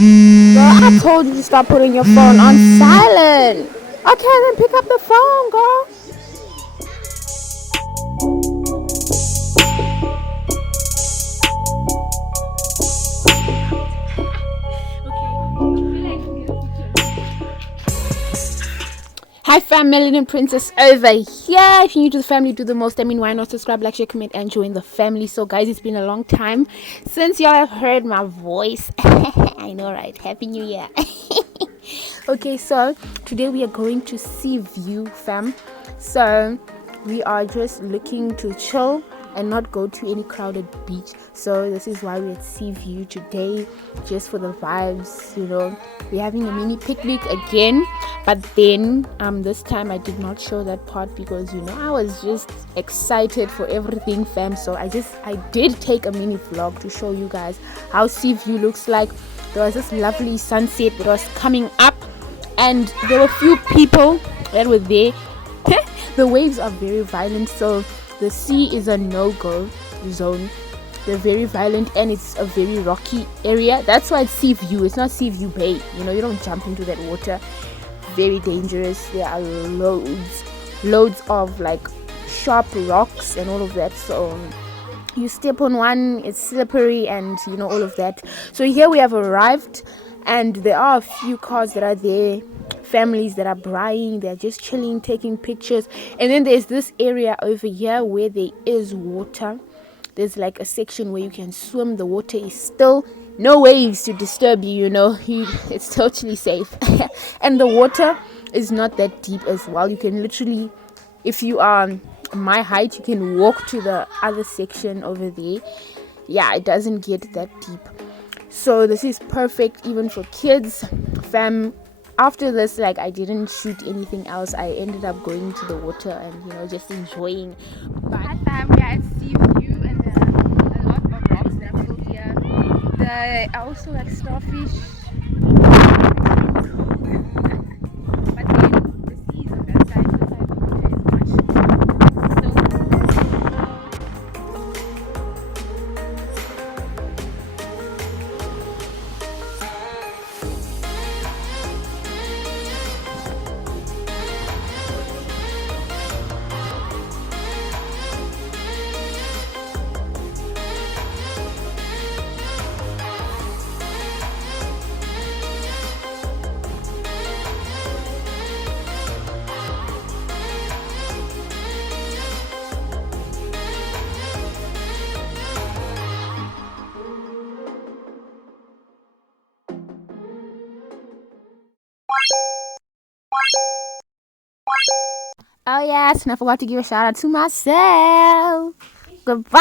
Girl, I told you to stop putting your phone on silent. Okay, then pick up the phone, girl. Hi fam, Melanin Princess over here. If you're new to the family, do the most. I mean, why not subscribe, like, share, comment, and join the family? So guys, it's been a long time since y'all have heard my voice. I know, right? Happy New Year. Okay, so today we are going to Sea View, fam. So we are just looking to chill and not go to any crowded beach. So this is why we're at Sea View today, just for the vibes. You know, we're having a mini picnic again, but then this time I did not show that part because, you know, I was just excited for everything, fam. So I did take a mini vlog to show you guys how Sea View looks like. There was this lovely sunset that was coming up, and there were few people that were there. The waves are very violent, so the sea is a no-go zone. They're very violent and it's a very rocky area. That's why it's Sea View. It's not Sea View Bay. You know, you don't jump into that water. Very dangerous. There are loads of like sharp rocks and all of that. So you step on one, it's slippery, and you know, all of that. So here we have arrived, and there are a few cars that are there, families that are braaiing, they're just chilling, taking pictures. And then there's this area over here where there is water. There's like a section where you can swim. The water is still, no waves to disturb you, you know. It's totally safe. And the water is not that deep as well. You can literally, if you are my height, you can walk to the other section over there. Yeah, it doesn't get that deep. So this is perfect even for kids, fam. After this, like, I didn't shoot anything else. I ended up going to the water and, you know, just enjoying. But fam, we are at Sea View, and there are a lot of rocks that are still here. There are also like starfish. But then the sea is on that side. The side of the water is much still. Oh yes, and I forgot to give a shout out to myself. Goodbye.